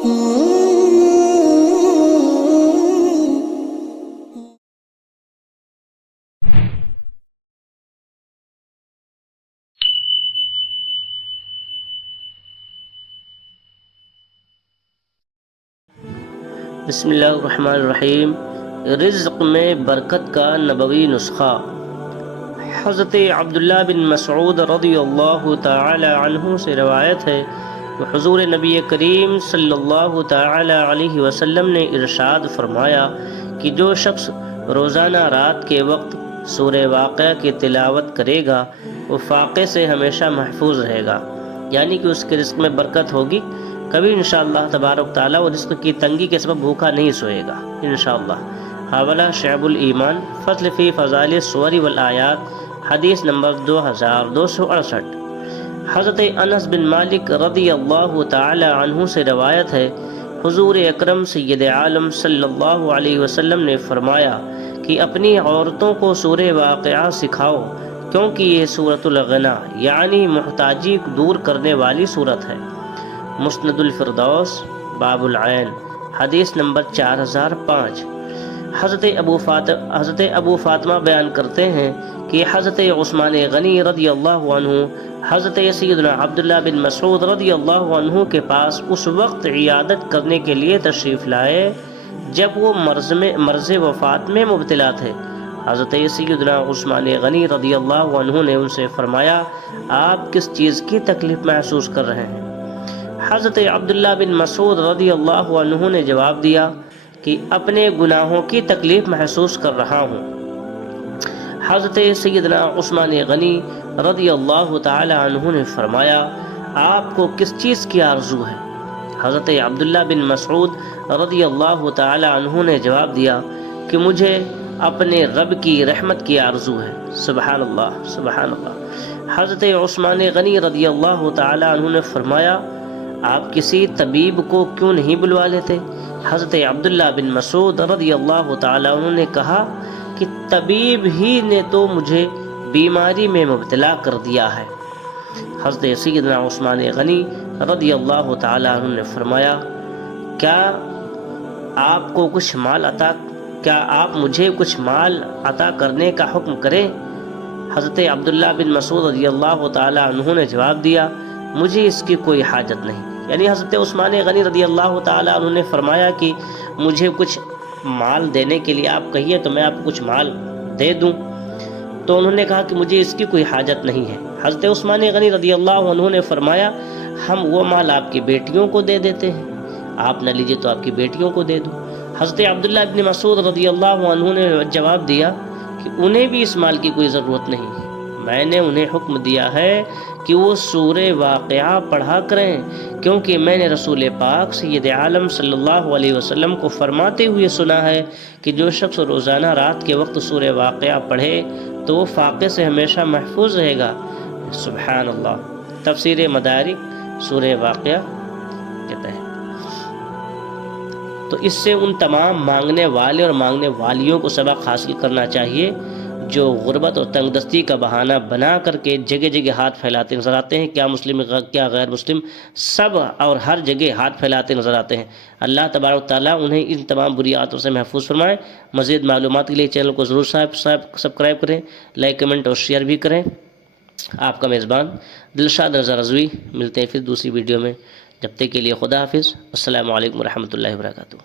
بسم اللہ الرحمن الرحیم۔ رزق میں برکت کا نبوی نسخہ۔ حضرت عبداللہ بن مسعود رضی اللہ تعالی عنہ سے روایت ہے کہ حضور نبی کریم صلی اللہ تعالی علیہ وسلم نے ارشاد فرمایا کہ جو شخص روزانہ رات کے وقت سورہ واقعہ کی تلاوت کرے گا وہ فاقے سے ہمیشہ محفوظ رہے گا، یعنی کہ اس کے رزق میں برکت ہوگی، کبھی انشاءاللہ تبارک تعالیٰ وہ رزق کی تنگی کے سبب بھوکا نہیں سوئے گا انشاءاللہ۔ حوالہ شعب الایمان، فصل فی فضائل السور والآیات، حدیث نمبر 2268۔ حضرت انس بن مالک رضی اللہ تعالی عنہ سے روایت ہے، حضور اکرم سید عالم صلی اللہ علیہ وسلم نے فرمایا کہ اپنی عورتوں کو سورہ واقعہ سکھاؤ، کیونکہ یہ سورۃ الغنا یعنی محتاجی دور کرنے والی سورت ہے۔ مسند الفردوس، باب العین، حدیث نمبر 4005۔ حضرت ابو فاطمہ بیان کرتے ہیں کہ حضرت عثمان غنی رضی اللہ عنہ حضرت سیدنا عبداللہ بن مسعود رضی اللہ عنہ کے پاس اس وقت عیادت کرنے کے لیے تشریف لائے جب وہ مرض وفات میں مبتلا تھے۔ حضرت سیدنا عثمان غنی رضی اللہ عنہ نے ان سے فرمایا، آپ کس چیز کی تکلیف محسوس کر رہے ہیں؟ حضرت عبداللہ بن مسعود رضی اللہ عنہ نے جواب دیا کہ اپنے گناہوں کی تکلیف محسوس کر رہا ہوں۔ حضرت سیدنا عثمان غنی رضی اللہ تعالی عنہ نے فرمایا، آپ کو کس چیز کی آرزو ہے؟ حضرت عبداللہ بن مسعود رضی اللہ تعالی عنہ نے جواب دیا کہ مجھے اپنے رب کی رحمت کی آرزو ہے۔ سبحان اللہ، سبحان اللہ۔ حضرت عثمان غنی رضی اللہ تعالی عنہ نے فرمایا، آپ کسی طبیب کو کیوں نہیں بلوا لیتے؟ حضرت عبداللہ بن مسعود رضی اللہ تعالی عنہ نے کہا کہ طبیب ہی نے تو مجھے بیماری میں مبتلا کر دیا ہے۔ حضرت سیدنا عثمان غنی رضی اللہ تعالی عنہ نے فرمایا، کیا آپ مجھے کچھ مال عطا کرنے کا حکم کریں؟ حضرت عبداللہ بن مسعود رضی اللہ تعالی عنہ نے جواب دیا، مجھے اس کی کوئی حاجت نہیں۔ یعنی حضرت عثمان غنی رضی اللہ تعالی عنہ نے فرمایا کہ مجھے کچھ مال دینے کے لیے آپ کہیے تو میں آپ کو کچھ مال دے دوں، تو انہوں نے کہا کہ مجھے اس کی کوئی حاجت نہیں ہے۔ حضرت عثمان غنی رضی اللہ عنہ نے فرمایا، ہم وہ مال آپ کی بیٹیوں کو دے دیتے ہیں، آپ نہ لیجیے تو آپ کی بیٹیوں کو دے دوں۔ حضرت عبداللہ بن مسعود رضی اللہ عنہ نے جواب دیا کہ انہیں بھی اس مال کی کوئی ضرورت نہیں، میں نے انہیں حکم دیا ہے کہ وہ سورہ واقعہ پڑھا کریں، کیونکہ میں نے رسول پاک سید عالم صلی اللہ علیہ وسلم کو فرماتے ہوئے سنا ہے کہ جو شخص روزانہ رات کے وقت سورہ واقعہ پڑھے تو وہ فاقے سے ہمیشہ محفوظ رہے گا۔ سبحان اللہ۔ تفسیر مدارک سورہ واقعہ کہتا ہے۔ تو اس سے ان تمام مانگنے والے اور مانگنے والیوں کو سبق حاصل کرنا چاہیے جو غربت اور تنگ دستی کا بہانہ بنا کر کے جگہ جگہ ہاتھ پھیلاتے نظر آتے ہیں، کیا مسلم کیا غیر مسلم، سب اور ہر جگہ ہاتھ پھیلاتے نظر آتے ہیں۔ اللہ تبارک تعالیٰ انہیں ان تمام بریاتوں سے محفوظ فرمائے۔ مزید معلومات کے لیے چینل کو ضرور سبسکرائب کریں، لائک کمنٹ اور شیئر بھی کریں۔ آپ کا میزبان دلشاد رضا رضوی، ملتے ہیں پھر دوسری ویڈیو میں، جب تک کے لیے خدا حافظ۔ السلام علیکم ورحمۃ اللہ وبرکاتہ۔